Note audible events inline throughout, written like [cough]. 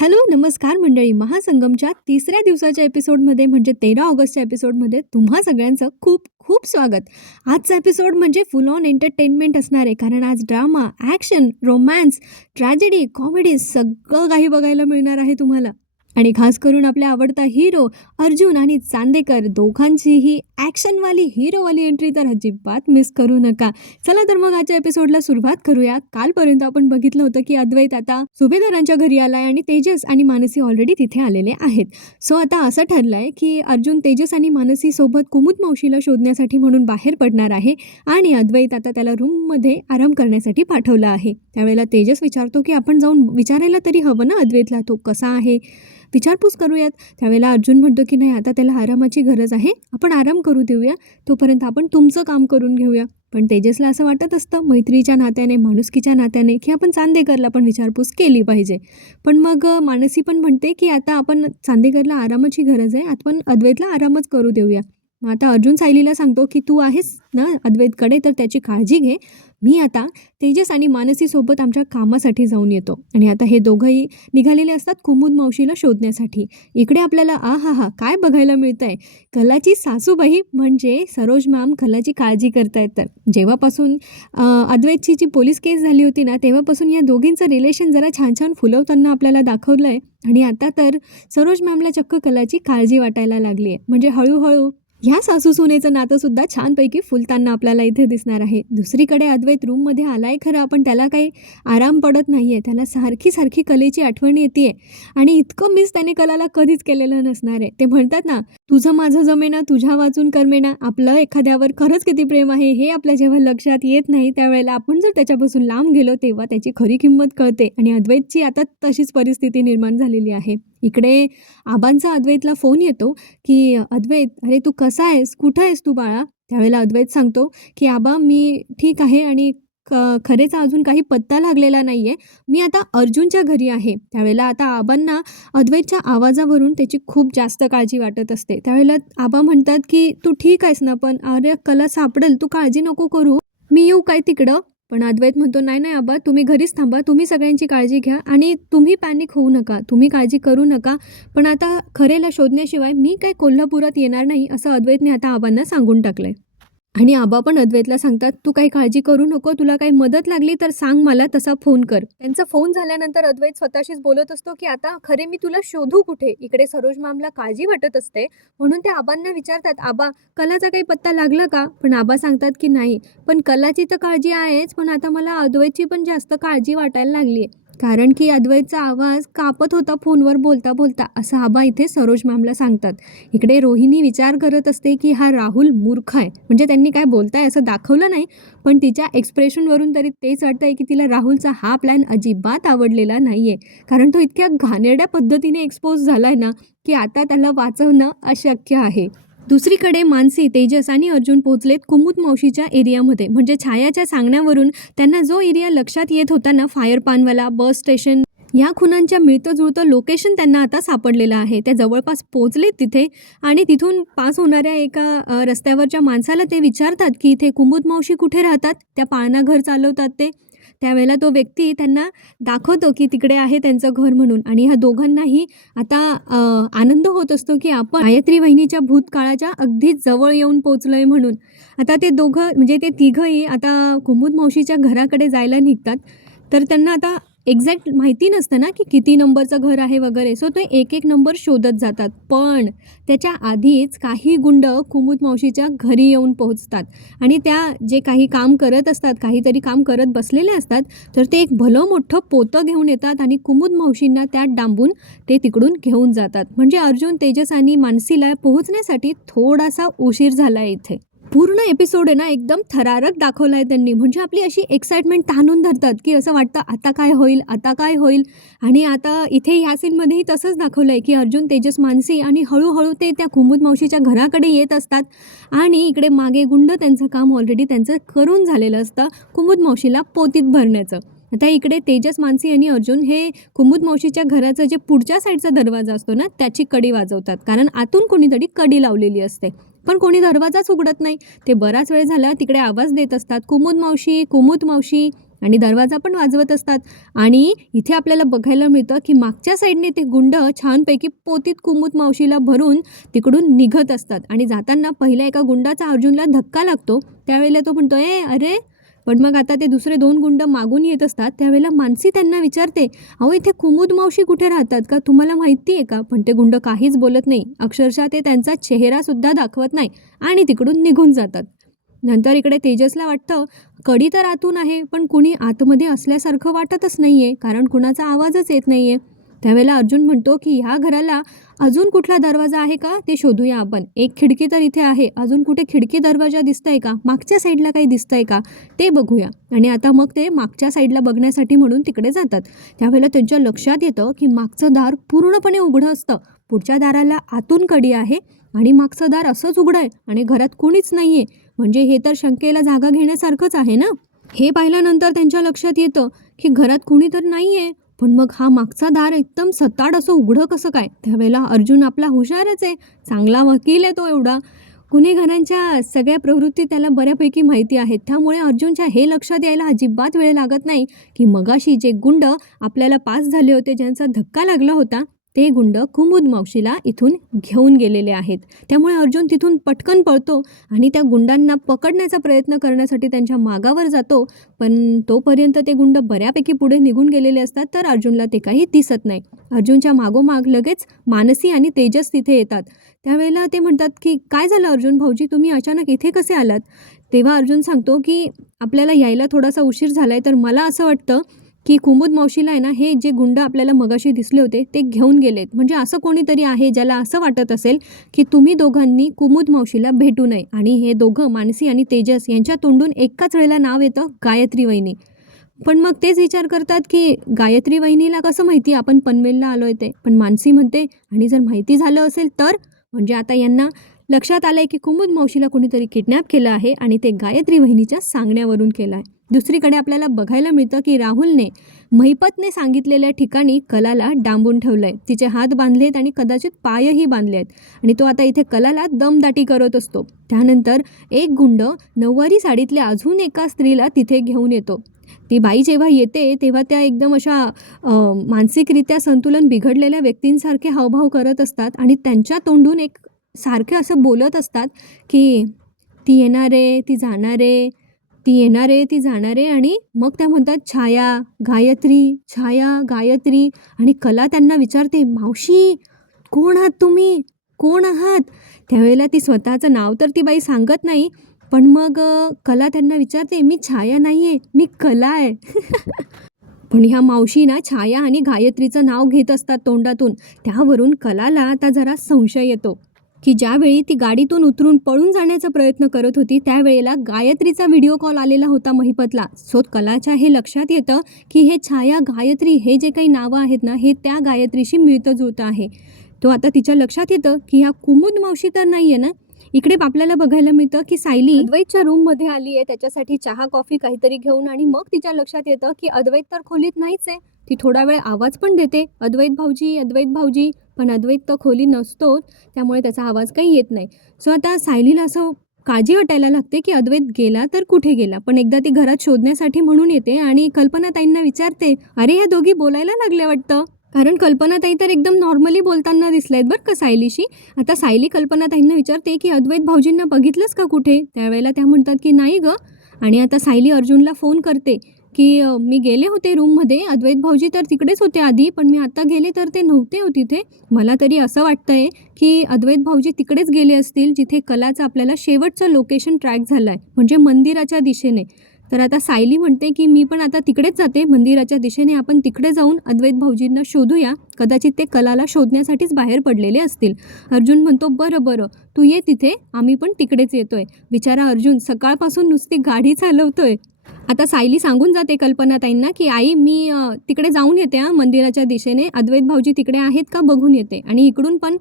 Hello नमस्कार मंडळी. महासंगमच्या तिसऱ्या दिवसाच्या एपिसोडमध्ये म्हणजे तेरा ऑगस्टच्या एपिसोडमध्ये तुम्हा सगळ्यांचं खूप खूप स्वागत. आजचा एपिसोड म्हणजे फुल ऑन एंटरटेनमेंट असणार आहे. कारण आज drama action romance tragedy comedy सगळं काही बघायला मिळणार आहे तुम्हाला. आणि खास करून आपल्या आवडता हिरो अर्जुन आणि चांदेकर दोघांचीही ॲक्शनवाली हिरोवाली एंट्री तर अजिबात मिस करू नका. चला तर मग आजच्या एपिसोडला सुरुवात करूया. कालपर्यंत आपण बघितलं होतं की अद्वैत आता सुभेदारांच्या घरी आलाय आणि तेजस आणि मानसी ऑलरेडी तिथे आलेले आहेत. सो आता असं ठरलंय की अर्जुन तेजस आणि मानसी सोबत कुमुद मावशीला शोधण्यासाठी म्हणून बाहेर पडणार आहे आणि अद्वैत आता त्याला रूममध्ये आराम करण्यासाठी पाठवलं आहे. त्यावेळेला तेजस विचारतो की आपण जाऊन विचारायला तरी हवं ना अद्वैतला? तो कसा आहे? विचारपूस करूयात. त्यावेळेला अर्जुन म्हणतो की नाही आता त्याला आरामाची गरज आहे. आपण आराम करू देऊया. तोपर्यंत आपण तुमचं काम करून घेऊया. पण तेजसला असं वाटत असतं मैत्रीच्या नात्याने माणुसकीच्या नात्याने की आपण चांदेकरला पण विचारपूस केली पाहिजे. पण मग मानसी पण म्हणते की आता आपण चांदेकरला आरामाची गरज आहे. आपण अद्वैतला आरामच करू देऊया. मग आता अर्जुन सायलीला सांगतो की तू आहेस ना अद्वैतकडे तर त्याची काळजी घे. मी आता तेजस आणि मानसीसोबत आमच्या कामासाठी जाऊन येतो. आणि आता हे दोघंही निघालेले असतात कुमुद मावशीला शोधण्यासाठी. इकडे आपल्याला आ हा हा काय बघायला मिळतं आहे कलाची सासूबाई म्हणजे सरोज मॅम कलाची काळजी करतायत तर. जेव्हापासून अद्वैतची जी पोलीस केस झाली होती ना तेव्हापासून या दोघींचं रिलेशन जरा छान छान फुलवताना आपल्याला दाखवलं आहे आणि आता तर सरोज मॅमला चक्क कलाची काळजी वाटायला लागली आहे म्हणजे हळूहळू ह्या सासू सुनेचं नातं सुद्धा छानपैकी फुलताना आपल्याला इथे दिसणार आहे. दुसरीकडे अद्वैत रूममध्ये आलाय खरं पण त्याला काही आराम पडत नाही आहे त्याला सारखी सारखी कलेची आठवण येते आणि इतकं मिस त्याने कलाला कधीच केलेलं नसणार आहे. ते म्हणतात ना तुझं माझं जमेना तुझ्या वाचून करमेना आपलं एखाद्यावर खरंच किती प्रेम आहे हे आपल्या जेव्हा लक्षात येत नाही त्यावेळेला आपण जर त्याच्यापासून लांब गेलो तेव्हा त्याची खरी किंमत कळते. आणि अद्वैतची आता तशीच परिस्थिती निर्माण झालेली आहे. इकडे आबांचा अद्वैतला फोन येतो की अद्वैत अरे तू कसा आहेस? कुठं आहेस तू बाळा? त्यावेळेला अद्वैत सांगतो की आबा मी ठीक आहे आणि क खरेच अजून काही पत्ता लागलेला नाही आहे मी आता अर्जुनच्या घरी आहे. त्यावेळेला आता आबांना अद्वैतच्या आवाजावरून त्याची खूप जास्त काळजी वाटत असते. त्यावेळेला आबा म्हणतात की तू ठीक आहेस ना पण अरे कला सापडेल. तू काळजी नको करू. मी येऊ काय तिकडं? पण अद्वैत म्हणतो नाही नाही आबा तुम्ही घरीच थांबा तुम्ही सगळ्यांची काळजी घ्या आणि तुम्ही पॅनिक होऊ नका तुम्ही काळजी करू नका. पण आता खरेला शोधण्याशिवाय मी काय कोल्हापुरात येणार नाही असं अद्वैतने आता आबांना सांगून टाकलंय. आणि आबा पण अद्वैतला सांगतात तू काही काळजी करू नको तुला काही मदत लागली तर सांग मला तसा फोन कर. त्यांचा फोन झाल्यानंतर अद्वैत स्वतःशीच बोलत असतो की आता खरे मी तुला शोधू कुठे? इकडे सरोज मामला काळजी वाटत असते. म्हणून त्या आबांना विचारतात आबा कलाचा काही पत्ता लागला का? पण आबा सांगतात की नाही. पण कलाची तर काळजी आहेच पण आता मला अद्वैतची पण जास्त काळजी वाटायला लागली आहे कारण की अद्वैतचा आवाज कापत होता फोनवर बोलता बोलता. असं आबा इथे सरोज मॅमला सांगतात. इकडे रोहिणी विचार करत असते की हा राहुल मूर्ख आहे. म्हणजे त्यांनी काय बोलताय असं दाखवलं नाही पण तिच्या एक्सप्रेशनवरून तरी तेच वाटतंय की तिला राहुलचा हा प्लॅन अजिबात आवडलेला नाही आहे कारण तो इतक्या घाणेरड्या पद्धतीने एक्सपोज झाला आहे ना की आता त्याला वाचवणं अशक्य आहे. दुसरीकडे मानसी तेजस आणि अर्जुन पोहोचलेत कुमुद मावशीच्या एरियामध्ये. म्हणजे छायाच्या सांगण्यावरून त्यांना जो एरिया लक्षात येत होता ना फायर पानवाला बस स्टेशन या खुनांच्या मिळतं जुळतं लोकेशन त्यांना आता सापडलेलं आहे. त्या जवळपास पोचलेत तिथे आणि तिथून पास होणाऱ्या एका अ, रस्त्यावरच्या माणसाला ते विचारतात की इथे कुमुद मावशी कुठे राहतात? त्या पाळणाघर चालवतात ते. त्यावेळेला तो व्यक्ती त्यांना दाखवतो की तिकडे आहे त्यांचं घर म्हणून. आणि ह्या दोघांनाही आता आनंद होत असतो की आपण गायत्री वहिनीच्या भूतकाळाच्या अगदी जवळ येऊन पोचलोय म्हणून. आता ते दोघं म्हणजे ते तिघंही आता कुमुद मावशीच्या घराकडे जायला निघतात. तर त्यांना आता एक्झॅक्ट माहिती नसतं ना की किती नंबरचं घर आहे वगैरे. सो ते एक एक नंबर शोधत जातात. पण त्याच्या आधीच काही गुंड कुमुद मावशीच्या घरी येऊन पोहोचतात. आणि त्या जे काही काम करत असतात काहीतरी काम करत बसलेले असतात तर ते एक भलं मोठं पोतं घेऊन येतात आणि कुमुद मावशींना त्यात डांबून ते तिकडून घेऊन जातात. म्हणजे अर्जुन तेजस आणि मानसीला पोहोचण्यासाठी थोडासा उशीर झाला आहे इथे. पूर्ण एपिसोड आहे ना एकदम थरारक दाखवला आहे त्यांनी. म्हणजे आपली अशी एक्साइटमेंट ताणून धरतात की असं वाटतं आता काय होईल आता काय होईल. आणि आता इथे ह्या सीनमध्येही तसंच दाखवलं आहे की अर्जुन तेजस मानसी आणि हळूहळू ते त्या कुमुद मावशीच्या घराकडे येत असतात. आणि इकडे मागे गुंड त्यांचं काम ऑलरेडी त्यांचं करून झालेलं असतं कुमुद मावशीला पोतीत भरण्याचं. आता इकडे तेजस मानसी आणि अर्जुन हे कुमुद मावशीच्या घराचं जे पुढच्या साईडचा दरवाजा असतो ना त्याची कडी वाजवतात. कारण आतून कोणीतरी कडी लावलेली असते. पण कोणी दरवाजाच उघडत नाही. ते बराच वेळ झाला तिकडे आवाज देत असतात. कुमुद मावशी कुमुद मावशी. आणि दरवाजा पण वाजवत असतात. आणि इथे आपल्याला बघायला मिळतं की मागच्या साईडने ते गुंड छानपैकी पोतीत कुमुद मावशीला भरून तिकडून निघत असतात. आणि जाताना पहिल्या एका गुंडाचा अर्जुनला धक्का लागतो. त्यावेळेला तो म्हणतो ए अरे पण मग आता ते दुसरे दोन गुंड मागून येत असतात त्यावेळेला मानसी त्यांना विचारते अहो इथे कुमुद मावशी कुठे राहतात का? तुम्हाला माहिती आहे का? पण ते गुंड काहीच बोलत नाही. अक्षरशः ते त्यांचा चेहरासुद्धा दाखवत नाही आणि तिकडून निघून जातात. नंतर इकडे तेजसला वाटतं कडी तर आतून आहे पण कुणी आतमध्ये असल्यासारखं वाटतच नाही आहे कारण कुणाचा आवाजच येत नाही आहे त्यावेळेला अर्जुन म्हणतो की ह्या घराला अजून कुठला दरवाजा आहे का? ते शोधूया आपण. एक खिडकी तर इथे आहे. अजून कुठे खिडकी दरवाजा दिसत आहे का? मागच्या साईडला काही दिसतंय का? ते बघूया. आणि आता मग ते मागच्या साईडला बघण्यासाठी म्हणून तिकडे जातात. त्यावेळेला त्यांच्या लक्षात येतं की मागचं दार पूर्णपणे उघडं असतं. पुढच्या दाराला आतून कडी आहे आणि मागचं दार असंच उघडं आहे आणि घरात कुणीच नाही आहे म्हणजे हे तर शंकेला जागा घेण्यासारखंच आहे ना? हे पाहिल्यानंतर त्यांच्या लक्षात येतं की घरात कुणी तर नाही आहे पण मग हा मागचा दार एकदम सताड असं उघडं कसं काय? त्यावेळेला अर्जुन आपला हुशारच आहे. चांगला वकील आहे तो एवढा. गुन्हेगारांच्या सगळ्या प्रवृत्ती त्याला बऱ्यापैकी माहिती आहेत. त्यामुळे अर्जुनच्या हे लक्षात यायला अजिबात वेळ लागत नाही की मगाशी जे गुंड आपल्याला पास झाले होते ज्यांचा धक्का लागला होता ते गुंड कुमुद मावशीला इथून घेऊन गेलेले आहेत. त्यामुळे अर्जुन तिथून पटकन पळतो आणि त्या गुंडांना पकडण्याचा प्रयत्न करण्यासाठी त्यांच्या मागावर जातो. पण तोपर्यंत ते गुंड बऱ्यापैकी पुढे निघून गेलेले असतात तर अर्जुनला ते काही दिसत नाही. अर्जुनच्या मागोमाग लगेच मानसी आणि तेजस तिथे येतात. त्यावेळेला ते म्हणतात की काय झालं अर्जुन भाऊजी? तुम्ही अचानक इथे कसे आलात? तेव्हा अर्जुन सांगतो की आपल्याला यायला थोडासा उशीर झाला आहे तर मला असं वाटतं की कुमुद मावशीला आहे ना हे जे गुंड आपल्याला मगाशी दिसले होते ते घेऊन गेलेत. म्हणजे असं कोणीतरी आहे ज्याला असं वाटत असेल की तुम्ही दोघांनी कुमुद मावशीला भेटू नये. आणि हे दोघं मानसी आणि तेजस यांच्या तोंडून एकाच वेळेला नाव येतं गायत्री वहिनी. पण मग तेच विचार करतात की गायत्री वहिनीला कसं माहिती? आपण पनवेलला आलो आहे ते. पण मानसी म्हणते आणि जर माहिती झालं असेल तर? म्हणजे आता यांना लक्षात आलं आहे की कुमुद मावशीला कोणीतरी किडनॅप केलं आहे आणि ते गायत्री वहिनीच्या सांगण्यावरून केलं आहे. दुसरीकडे आपल्याला बघायला मिळतं की राहुलने महिपतने सांगितलेल्या ठिकाणी कलाला डांबून ठेवलं आहे तिचे हात बांधले आहेत आणि कदाचित पायही बांधले आहेत. आणि तो आता इथे कलाला दमदाटी करत असतो. त्यानंतर एक गुंड नऊवारी साडीतल्या अजून एका स्त्रीला तिथे घेऊन येतो. ती बाई जेव्हा येते तेव्हा त्या एकदम अशा मानसिकरित्या संतुलन बिघडलेल्या व्यक्तींसारखे हावभाव करत असतात आणि त्यांच्या तोंडून एक सारखे असं बोलत असतात की ती येणार आहे ती जाणारे ती येणारे ती जाणारे आणि मग त्या म्हणतात छाया गायत्री छाया गायत्री. आणि कला त्यांना विचारते मावशी कोण आहात तुम्ही? कोण आहात? त्यावेळेला ती स्वतःचं नाव तर ती बाई सांगत नाही पण मग कला त्यांना विचारते मी छाया नाही आहे मी कला आहे. [laughs] पण ह्या मावशी ना छाया आणि गायत्रीचं नाव घेत असतात तोंडातून. त्यावरून कलाला आता जरा संशय येतो. की ज्यावेळी ती गाडीतून उतरून पळून जाण्याचा प्रयत्न करत होती त्यावेळेला गायत्रीचा व्हिडिओ कॉल आलेला होता महिपतला. सो कलाच्या हे लक्षात येतं की हे छाया गायत्री हे जे काही नावं आहेत ना हे त्या गायत्रीशी मिळतं जुळतं आहे. तो आता तिच्या लक्षात येतं की ह्या कुमुद मावशी तर नाही आहे ना? इकडे आपल्याला बघायला मिळतं की सायली अद्वैतच्या रूममध्ये आली आहे त्याच्यासाठी चहा कॉफी काहीतरी घेऊन आणि मग तिच्या लक्षात येतं की अद्वैत तर खोलीत नाहीच आहे. ती थोडा वेळ आवाज पण देते. अद्वैत भाऊजी अद्वैत भाऊजी पण अद्वैत तर खोली नसतो त्यामुळे त्याचा आवाज काही येत नाही. सो आता सायलीला असं काळजी वाटायला लागते की अद्वैत गेला तर कुठे गेला? पण एकदा ती घरात शोधण्यासाठी म्हणून येते आणि कल्पनाताईंना विचारते अरे ह्या दोघी बोलायला लागल्या वाटतं? कारण कल्पनाताई तर एकदम नॉर्मली बोलताना दिसल्या आहेत बरं का सायलीशी. आता सायली कल्पनाताईंना विचारते की अद्वैत भाऊजींना बघितलंच का कुठे? त्यावेळेला त्या म्हणतात की नाही गं. आणि आता सायली अर्जुनला फोन करते की मी गेले होते रूममध्ये अद्वैत भाऊजी तर तिकडेच होते आधी पण मी आता गेले तर ते नव्हते हो तिथे. मला तरी असं वाटतं आहे की अद्वैत भाऊजी तिकडेच गेले असतील जिथे कलाचं आपल्याला शेवटचं लोकेशन ट्रॅक झालं आहे म्हणजे मंदिराच्या दिशेने. तर आता सायली म्हणते की मी पण आता तिकडेच जाते. मंदिराच्या दिशेने आपण तिकडे जाऊन अद्वैत भाऊजींना शोधूया. कदाचित ते कलाला शोधण्यासाठीच बाहेर पडलेले असतील. अर्जुन म्हणतो बरं बरं. तू ये तिथे. आम्ही पण तिकडेच येतोय. बिचारा अर्जुन सकाळपासून नुसती गाडी चालवतोय. आता सायली सांगून जाते कल्पनाताईंना की आई मी तिकडे जाऊन येते हा. मंदिराच्या दिशेने. अद्वैत भाऊजी तिकडे आहेत का बघून येते. आणि इकडून पण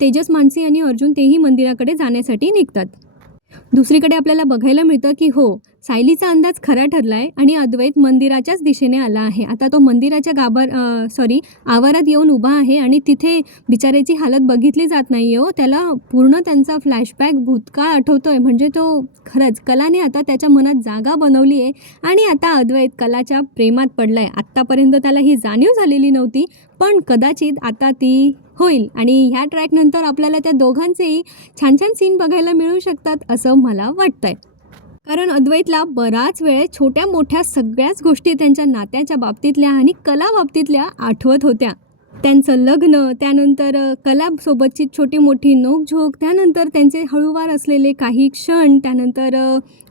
तेजस मानसी आणि अर्जुन तेही मंदिराकडे जाण्यासाठी निघतात. दुसरीकडे आपल्याला बघायला मिळतं की हो सायलीचा अंदाज खरा ठरला आहे आणि अद्वैत मंदिराच्याच दिशेने आला आहे. आता तो मंदिराच्या गाभार सॉरी आवारात येऊन उभा आहे आणि तिथे बिचाऱ्याची हालत बघितली जात नाही हो. त्याला पूर्ण त्यांचा फ्लॅशबॅक भूतकाळ आठवतो आहे म्हणजे तो खरंच कलाने आता त्याच्या मनात जागा बनवली आहे आणि आता अद्वैत कलाच्या प्रेमात पडला आहे आत्तापर्यंत त्याला ही जाणीव झालेली नव्हती पण कदाचित आता ती होईल. आणि ह्या ट्रॅकनंतर आपल्याला त्या दोघांचेही छान छान सीन बघायला मिळू शकतात असं मला वाटतंय. कारण अद्वैतला बराच वेळ छोट्या मोठ्या सगळ्याच गोष्टी त्यांच्या नात्याच्या बाबतीतल्या आणि कला बाबतीतल्या आठवत होत्या. त्यांचं लग्न त्यानंतर कलासोबतची छोटी मोठी नोकझोक त्यानंतर त्यांचे हळूवार असलेले काही क्षण त्यानंतर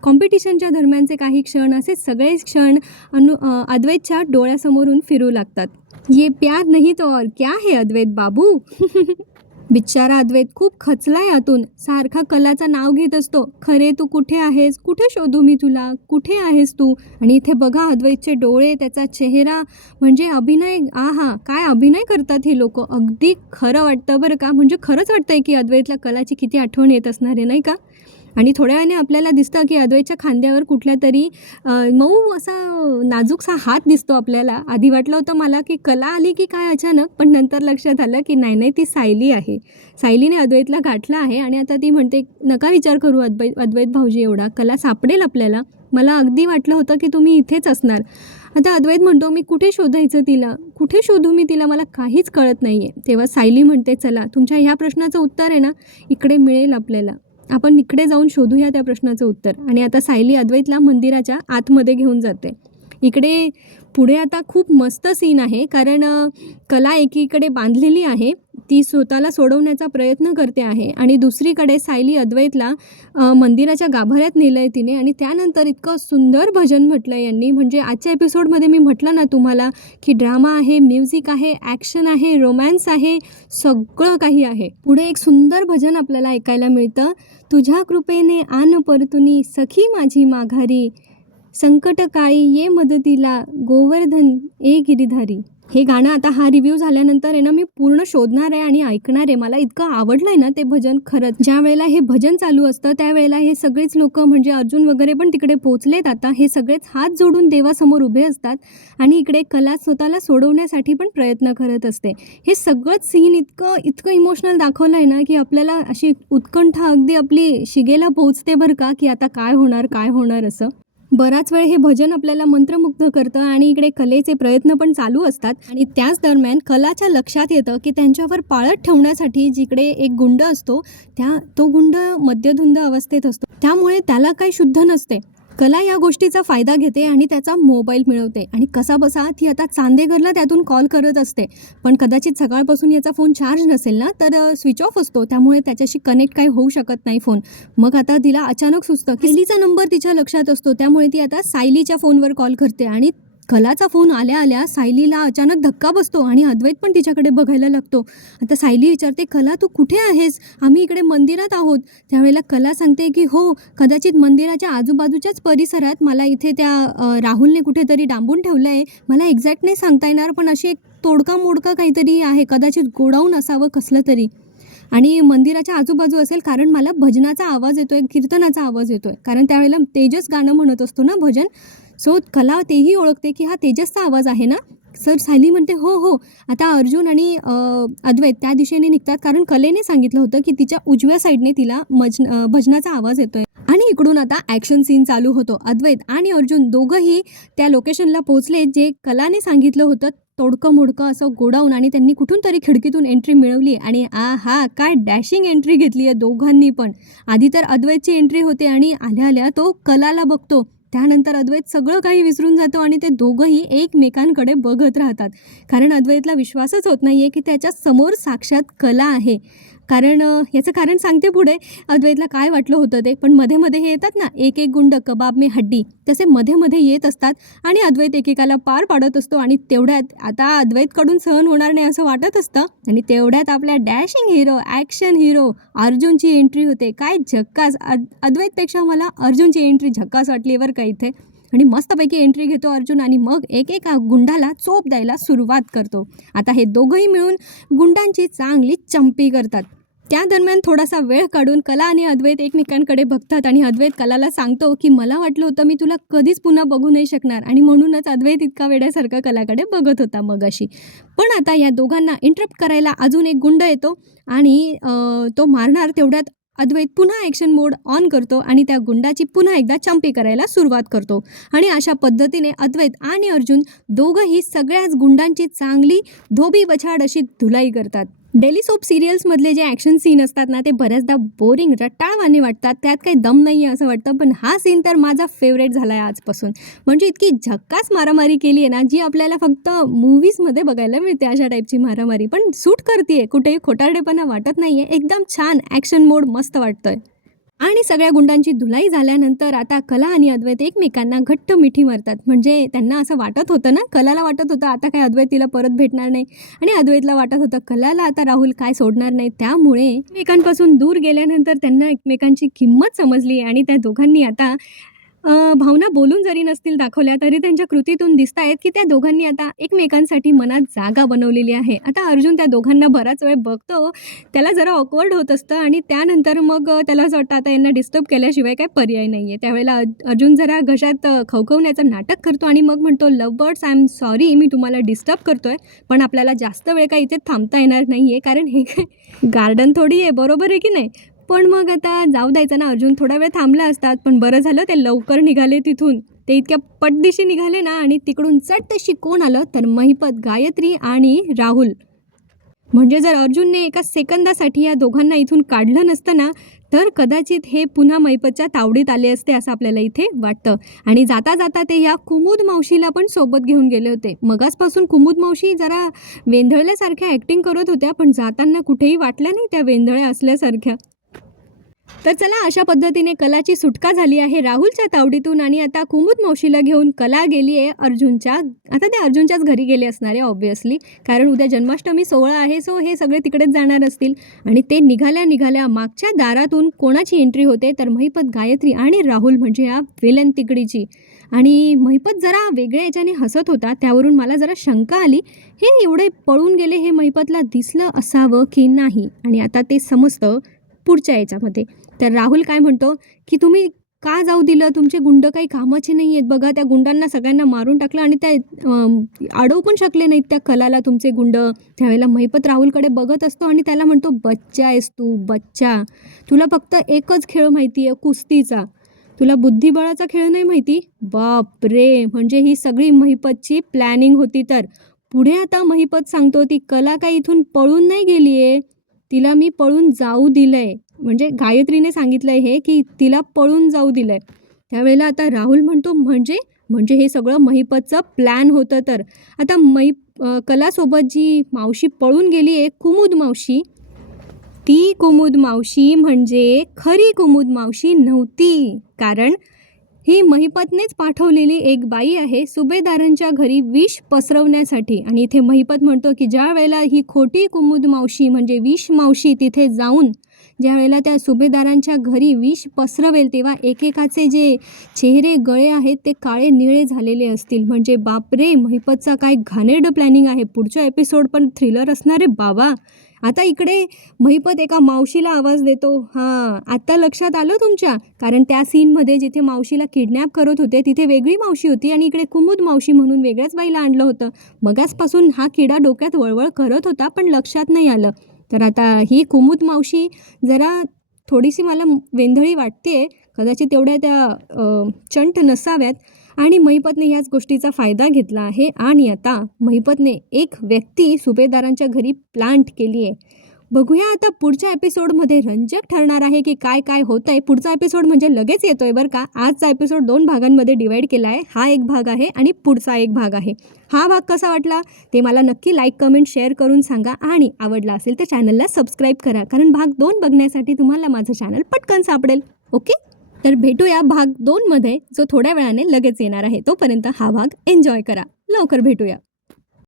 कॉम्पिटिशनच्या दरम्यानचे काही क्षण असे सगळे क्षण अनु अद्वैतच्या डोळ्यासमोरून फिरू लागतात. ये प्यार नाही तो और क्या है अद्वैत बाबू? [laughs] बिचारा अद्वैत खूप खचला आतून. सारखा कलाचा नाव घेत असतो. खरे तू कुठे आहेस? कुठे शोधू मी तुला? कुठे आहेस तू? आणि इथे बघा अद्वैतचे डोळे त्याचा चेहरा. म्हणजे अभिनय आहा काय अभिनय करतात हे लोक? अगदी खरं वाटतं बरं का? म्हणजे खरंच वाटतंय की अद्वैतला कलाची किती आठवण येत असणार आहे नाही का? आणि थोड्या वेळाने आपल्याला दिसतं की अद्वैतच्या खांद्यावर कुठल्या तरी मऊ असा नाजूकसा हात दिसतो आपल्याला. आधी वाटलं होतं मला की कला आली की काय अचानक पण नंतर लक्षात आलं की नाही नाही ती सायली आहे. सायलीने अद्वैतला गाठला आहे आणि आता ती म्हणते नका विचार करू अद्वैत अद्वैत भाऊजी एवढा. कला सापडेल आपल्याला. मला अगदी वाटलं होतं की तुम्ही इथेच असणार. आता अद्वैत म्हणतो मी कुठे शोधायचं तिला? कुठे शोधू मी तिला? मला काहीच कळत नाही आहे तेव्हा सायली म्हणते चला तुमच्या ह्या प्रश्नाचं उत्तर आहे ना इकडे मिळेल आपल्याला. आपण इकडे जाऊन शोधूया त्या प्रश्नाचं उत्तर. आणि आता सायली अद्वैतला मंदिराच्या आतमध्ये घेऊन जाते. इकडे पुढे आता खूप मस्त सीन आहे कारण कला एकीकडे बांधलेली आहे. ती स्वतःला सोडवण्याचा प्रयत्न करते आहे. आणि दुसरीकडे सायली अद्वैतला मंदिराच्या गाभाऱ्यात नेलं आहे तिने. आणि त्यानंतर इतकं सुंदर भजन म्हटलं यांनी. म्हणजे आजच्या एपिसोडमध्ये मी म्हटलं ना तुम्हाला की ड्रामा आहे म्युझिक आहे ॲक्शन आहे रोमॅन्स आहे सगळं काही आहे. पुढे एक सुंदर भजन आपल्याला ऐकायला मिळतं. तुझ्या कृपेने आन परतुनी सखी माझी माघारी. संकटकाळी ये मदतीला गोवर्धन ए गिरीधारी. हे गाणं आता हा रिव्ह्यू झाल्यानंतर आहे ना मी पूर्ण शोधणार आहे आणि ऐकणार आहे. मला इतकं आवडलं आहे ना ते भजन खरंच. ज्या वेळेला हे भजन चालू असतं त्यावेळेला हे सगळेच लोक म्हणजे अर्जुन वगैरे पण तिकडे पोचलेत आता. हे सगळेच हात जोडून देवासमोर उभे असतात आणि इकडे कला स्वतःला सोडवण्यासाठी पण प्रयत्न करत असते. हे सगळंच सीन इतकं इतकं इमोशनल दाखवलं आहे ना की आपल्याला अशी उत्कंठा अगदी आपली शिगेला पोहोचते बरं का की आता काय होणार काय होणार असं. बराच वेळ हे भजन आपल्याला मंत्रमुग्ध करतं आणि इकडे कलेचे प्रयत्न पण चालू असतात. आणि त्याच दरम्यान कलाच्या लक्षात येतं की त्यांच्यावर पाळत ठेवण्यासाठी जिकडे एक गुंड असतो त्या तो गुंड मद्यधुंद अवस्थेत असतो. त्यामुळे त्याला काही शुद्ध नसते. कला या गोष्टीचा फायदा घेते आणि त्याचा मोबाईल मिळवते. आणि कसा बसा ती आता चांदेगरला त्यातून कॉल करत असते. पण कदाचित सकाळपासून याचा फोन चार्ज नसेल ना तर स्विच ऑफ असतो. त्यामुळे त्याच्याशी कनेक्ट काही होऊ शकत नाही फोन. मग आता तिला अचानक सुचतं केलीचा नंबर तिच्या लक्षात असतो. त्यामुळे ती आता सायलीच्या फोनवर कॉल करते आणि कलाचा फोन आल्या आल्या सायलीला अचानक धक्का बसतो आणि अद्वैत पण तिच्याकडे बघायला लागतो. आता सायली विचारते कला तू कुठे आहेस? आम्ही इकडे मंदिरात आहोत. त्यावेळेला कला सांगते की हो कदाचित मंदिराच्या आजूबाजूच्याच परिसरात मला इथे त्या राहुलने कुठेतरी डांबून ठेवलं आहे. मला एक्झॅक्ट नाही सांगता येणार पण अशी एक तोडका मोडका काहीतरी आहे कदाचित गोडाऊन असावं कसलं तरी. आणि मंदिराच्या आजूबाजू असेल कारण मला भजनाचा आवाज येतोय कीर्तनाचा आवाज येतोय. कारण त्यावेळेला तेजस गाणं म्हणत असतो ना भजन? सो कला तेही ओळखते की हा तेजसचा आवाज आहे ना? सर सायली म्हणते हो हो आता अर्जुन आणि अद्वैत त्या दिशेने निघतात. कारण कलेने सांगितलं होतं की तिच्या उजव्या साईडने तिला मज भजनाचा आवाज येतोय. आणि इकडून आता ॲक्शन सीन चालू होतो. अद्वैत आणि अर्जुन दोघंही त्या लोकेशनला पोहोचले जे कलाने सांगितलं होतं तोडकं मोडकं असं गोडाऊन आणि त्यांनी कुठून तरी खिडकीतून एंट्री मिळवली आणि आ हा काय डॅशिंग एंट्री घेतली आहे दोघांनी पण. आधी तर अद्वैतची एंट्री होते आणि आल्या आल्या तो कलाला बघतो. त्यानंतर अद्वैत सगळं काही विसरून जातो आणि ते दोघंही एकमेकांकडे बघत राहतात. कारण अद्वैतला विश्वासच होत नाही आहे की त्याच्यासमोर साक्षात कला आहे. कारण याचं कारण सांगते पुढे. अद्वैतला काय वाटलं होतं ते? पण मध्ये मध्ये हे येतात ना एक एक गुंड कबाब मे हड्डी तसे मध्ये मध्ये येत असतात आणि अद्वैत एकेकाला पार पाडत असतो आणि तेवढ्यात आता अद्वैतकडून सहन होणार नाही असं वाटत असतं. आणि तेवढ्यात आपल्या डॅशिंग हिरो ॲक्शन हिरो अर्जुनची एंट्री होते. काय झक्कास अद अद्वैतपेक्षा मला अर्जुनची एंट्री झक्कास वाटली बरं का इथे. आणि मस्तपैकी एंट्री घेतो अर्जुन आणि मग एक एका गुंडाला चोप द्यायला सुरुवात करतो. आता हे दोघंही मिळून गुंडांची चांगली चंपी करतात. त्या दरम्यान थोडासा वेळ काढून कला आणि अद्वैत एकमेकांकडे बघतात आणि अद्वैत कलाला सांगतो की मला वाटलं होतं मी तुला कधीच पुन्हा बघू नाही शकणार. आणि म्हणूनच अद्वैत इतका वेड्यासारखा कलाकडे बघत होता मग अशी पण आता या दोघांना इंटरप्ट करायला अजून एक गुंड येतो आणि तो मारणार तेवढ्यात अद्वैत पुन्हा ॲक्शन मोड ऑन करतो आणि त्या गुंडाची पुन्हा एकदा चंपी करायला सुरुवात करतो. आणि अशा पद्धतीने अद्वैत आणि अर्जुन दोघंही सगळ्याच गुंडांची चांगली धोबी बछाड अशी धुलाई करतात. डेली सोप सिरियल्समधले जे ॲक्शन सीन असतात ना ते बऱ्याचदा बोरिंग रटाळवाने वाटतात. त्यात काही दम नाही आहे असं वाटतं पण हा सीन तर माझा फेवरेट झाला आहे आजपासून. म्हणजे इतकी झक्कास मारामारी केली आहे ना जी आपल्याला फक्त मूवीजमध्ये बघायला मिळते अशा टाईपची मारामारी. पण सूट करते कुठेही खोटारडेपणा वाटत नाही आहे एकदम छान ॲक्शन मोड मस्त वाटतोय. आणि सगळ्या गुंडांची धुलाई झाल्यानंतर आता कला आणि अद्वैत एकमेकांना घट्ट मिठी मारतात. म्हणजे त्यांना असं वाटत होतं ना कलाला वाटत होतं आता काय अद्वैत तिला परत भेटणार नाही आणि अद्वैतला वाटत होतं कलाला आता राहुल काय सोडणार नाही. त्यामुळे एकमेकांपासून दूर गेल्यानंतर त्यांना एकमेकांची किंमत समजली आणि त्या दोघांनी आता भावना बोलून जरी नसतील दाखवल्या तरी त्यांच्या कृतीतून दिसत आहेत की त्या दोघांनी आता एकमेकांसाठी मनात जागा बनवलेली आहे. आता अर्जुन त्या दोघांना बराच वेळ बघतो त्याला जरा ऑकवर्ड होत असतं आणि त्यानंतर मग अ, त्याला असं वाटतं आता यांना डिस्टर्ब केल्याशिवाय काय पर्याय नाही आहे त्यावेळेला अ- अर्जुन जरा घशात अ, खवखवण्याचं नाटक करतो आणि मग म्हणतो love birds I am sorry मी तुम्हाला डिस्टर्ब करतोय पण आपल्याला जास्त वेळ काही इथे थांबता येणार नाही आहे कारण हे काय गार्डन थोडी आहे बरोबर आहे की नाही? पण मग आता जाऊ द्यायचं ना. अर्जुन थोडा वेळ थांबला असतात पण बरं झालं ते लवकर निघाले तिथून. ते इतक्या पटदिशी निघाले ना आणि तिकडून चटशी कोण आलं तर महिपत गायत्री आणि राहुल. म्हणजे जर अर्जुनने एका सेकंदासाठी या दोघांना इथून काढलं नसतं ना तर कदाचित हे पुन्हा मैपतच्या तावडीत आले असते असं आपल्याला इथे वाटतं. आणि जाता जाता ते या कुमुद मावशीला पण सोबत घेऊन गेले होते. मगासपासून कुमुद मावशी जरा वेंधळल्यासारख्या ॲक्टिंग करत होत्या पण जाताना कुठेही वाटल्या नाही त्या वेंधळ्या असल्यासारख्या. तर चला अशा पद्धतीने कलाची सुटका झाली आहे राहुलच्या तावडीतून आणि आता कुमुद मावशीला घेऊन कला गेली आहे अर्जुनच्या. आता ते अर्जुनच्याच घरी गेले असणार आहे ऑब्वियसली कारण उद्या जन्माष्टमी सोहळा आहे सो हे सगळे तिकडेच जाणार असतील. आणि ते निघाल्या निघाल्या मागच्या दारातून कोणाची एंट्री होते तर महिपत गायत्री आणि राहुल म्हणजे या वेलन तिकडीची. आणि महिपत जरा वेगळ्या याच्याने हसत होता त्यावरून मला जरा शंका आली. हे एवढे पळून गेले हे महिपतला दिसलं असावं की नाही? आणि आता ते समजतं पुढच्या याच्यामध्ये. तर राहुल काय म्हणतो की तुम्ही का जाऊ दिलं? तुमचे गुंड काही कामाचे नाही आहेत बघा. त्या गुंडांना सगळ्यांना मारून टाकलं आणि त्या अडवू पण शकले नाहीत त्या कलाला तुमचे गुंड. त्यावेळेला महिपत राहुलकडे बघत असतो आणि त्याला म्हणतो बच्चा आहेस तू बच्चा. तुला फक्त एकच खेळ माहिती आहे कुस्तीचा. तुला बुद्धिबळाचा खेळ नाही माहिती? बाप रे म्हणजे ही सगळी महिपतची प्लॅनिंग होती तर. पुढे आता महिपत सांगतो ती कला काही इथून पळून नाही गेली आहे तिला मी पळून जाऊ दिलंय. म्हणजे गायत्रीने सांगितलंय हे की तिला पळून जाऊ दिलंय. त्यावेळेला आता राहुल म्हणतो म्हणजे? म्हणजे हे सगळं महिपतचं प्लॅन होतं तर. आता मै कलासोबत जी मावशी पळून गेली आहे कुमुद मावशी ती कुमुद मावशी म्हणजे खरी कुमुद मावशी नव्हती. कारण ही महिपतनेच पाठवलेली एक बाई आहे सुभेदारांच्या घरी विष पसरवण्यासाठी. आणि इथे महिपत म्हणतो की ज्या वेळेला ही खोटी कुमुद मावशी म्हणजे विष मावशी तिथे जाऊन ज्या वेळेला त्या सुभेदारांच्या घरी विष पसरवेल तेव्हा एकेकाचे जे चेहरे गळे आहेत ते काळे निळे झालेले असतील. म्हणजे बापरे महिपतचा काय घाणेरडं प्लॅनिंग आहे. पुढच्या एपिसोड पण थ्रिलर असणारे बाबा. आता इकडे महिपत एका मावशीला आवाज देतो. हां आत्ता लक्षात आलं तुमच्या? कारण त्या सीनमध्ये जिथे मावशीला किडनॅप करत होते तिथे वेगळी मावशी होती आणि इकडे कुमुद मावशी म्हणून वेगळ्याच बाईला आणलं होतं. मगासपासून हा किडा डोक्यात वळवळ करत होता पण लक्षात नाही आलं. तर आता ही कुमुद मावशी जरा थोडीशी मला वेंधळी वाटते कदाचित तेवढ्या त्या चंट नसाव्यात. आणि महिपतने याच गोष्टीचा फायदा घेतला आहे. आणि आता महिपतने एक व्यक्ती सुभेदारांच्या घरी प्लांट केली आहे. बघूया आता पुढच्या एपिसोडमध्ये रंजक ठरणार आहे की काय काय होतं आहे पुढचा एपिसोड म्हणजे लगेच येतोय बरं का. आजचा एपिसोड दोन भागांमध्ये डिवाईड केला आहे. हा एक भाग आहे आणि पुढचा एक भाग आहे. हा भाग कसा वाटला? ते मला नक्की लाईक कमेंट शेअर करून सांगा. आणि आवडला असेल तर चॅनलला सबस्क्राईब करा. कारण भाग दोन बघण्यासाठी तुम्हाला माझं चॅनल पटकन सापडेल. ओके तर भेटूया भाग दोनमध्ये जो थोड्या वेळाने लगेच येणार आहे. तोपर्यंत हा भाग एन्जॉय करा. लवकर भेटूया.